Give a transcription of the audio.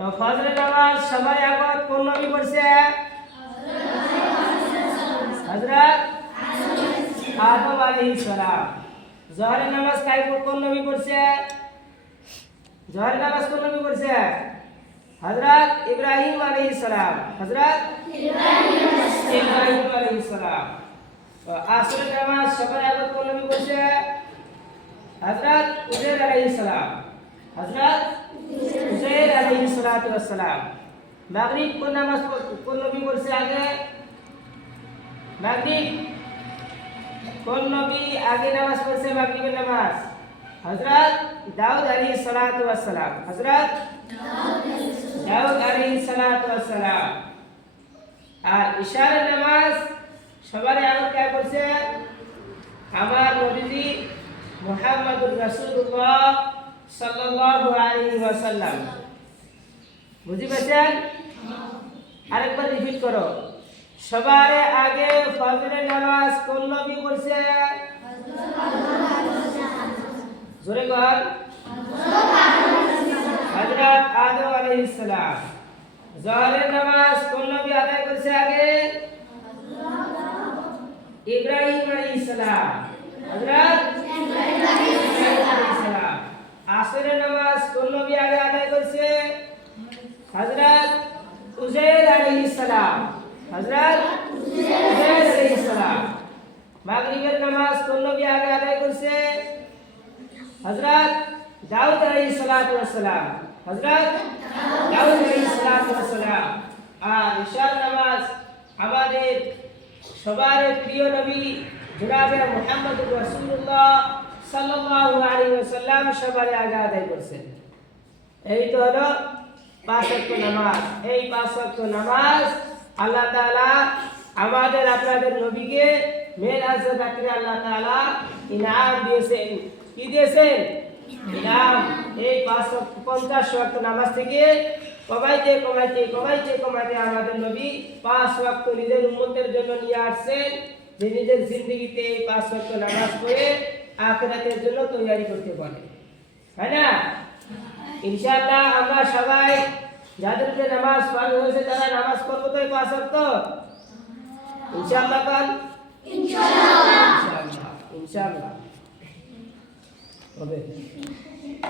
তো ফজরের নামাজ সবার আগত কোন নবী পড়ছে? হযরত আদম আলাইহিস সালাম। জোহরের নামাজ কোন নবী পড়ছে? জোহরের নামাজ কোন নবী পড়ছে? হযরত ইব্রাহিম আলাইহিস সালাম। হযরত ইব্রাহিম আলাইহিস সালাম। তো আসরের নামাজ সবার আগত কোন নবী পড়ছে? হযরত উজাইর আলাইহিস সালাম। হযরত উজাইর আলাইহিস সালাতু ওয়াস সালাম। মাগরিব কোন নামাজ কোন নবী পড়ছে আগে? মাগরিব কোন নবী আগে নামাজ পড়ছে? মাগরিবের নামাজ হযরত দাউদ আলাইহিস সালাতু ওয়াস সালাম। হযরত দাউদ আলাইহিস সালাতু ওয়াস সালাম। আর ইশারের নামাজ সবার আগে কে পড়ছে? আমার নবীজি মুহাম্মদুর রাসূলুল্লাহ সাল্লাল্লাহু আলাইহি ওয়াসাল্লাম। বুঝি পেয়েছেন? আরেকবার রিপিট করো। সবার আগে ফজরের নামাজ কোন নবী পড়ছে? জোরে বল। হযরত আদম আলাইহিস সালাম। জোহরের নামাজ কোন নবী আদায় করেছে আগে? ইব্রাহিম আলাইহিস সালাম। হযরত ইব্রাহিম আলাইহিস সালাম। আসরের নামাজ কোন নবী আগে আদায় করেছে? হযরত উজাইর আলাইহিস সালাম। হযরত উজাইর আলাইহিস সালাম। মাগরিবের নামাজ কোন নবী আগে আদায় করেছে? হযরত দাউদ আলাইহিস সালাতু ওয়াস সালাম। হযরত দাউদ আলাইহিস সালাতু ওয়াস সালাম। আর ইশার নামাজ আমাদের সবার প্রিয় নবী জনাবে মুহাম্মদুর রাসূলুল্লাহ সাল্লাল্লাহু আলাইহি ওয়াসাল্লাম সবার আগে আদায় করেছেন। এই তো হলো পাঁচ ওয়াক্ত নামাজ। এই পাঁচ ওয়াক্ত নামাজ আল্লাহ তাআলা আমাদের আপনাদের নবীকে মেরাজের রাতে আল্লাহ তাআলা ইনাম দিয়েছেন। কি দিয়েছেন? ইনাম। এই 50 ওয়াক্ত নামাজ থেকে কমাইতে আমাদের নবী 5 ওয়াক্ত নিজের উম্মতের জন্য নিয়ে আসছেন, যে নিজের জিন্দেগিতে এই 5 ওয়াক্ত নামাজ পড়ে আখিরাতের জন্য তৈরি করতে পারে। তাই না? ইনশাআল্লাহ আমরা সবাই যাদের উপরে নামাজ ফরজ হয়েছে তারা নামাজ পড়বো তো এই 5 ওয়াক্ত। ইনশাআল্লাহ বল। ইনশাআল্লাহ হবে।